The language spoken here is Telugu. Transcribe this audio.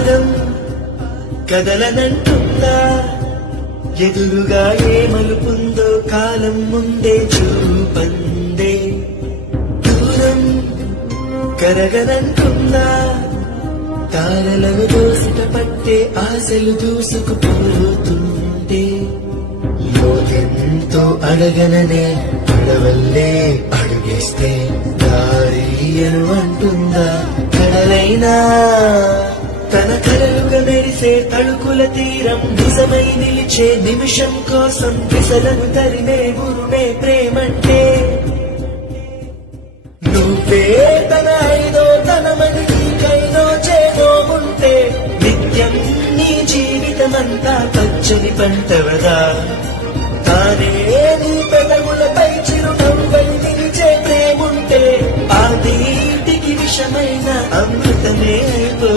పాదం కదలనంటుందా, ఎదురుగా ఏ మలుపుందో కాలం ముందే చూపందే. దూరం కరగనంటుందా, తారలను దోసిట పట్టే ఆశలు దూసుకుపోతుంటే. లోతెంతో అడగననే అడవల్లే అడుగేస్తే దారియను అంటుందా. కడలైనా తన కలలుగా మెరిసే తళుకుల తీరం నిజమై నిలిచే నిమిషం కోసం విసలను తరిమే గురుమే ప్రేమంటే. నువ్వే తన ఐదో తనమని నీకైదో చేదో ఉంటే నిత్యం నీ జీవితమంతా పచ్చని పంటవదా. తానే నీ పెదవులపై చిరునవ్వై నిలిచే ప్రేముంటే ఆ నీటికి విషమైన అమృతమే అయిపో.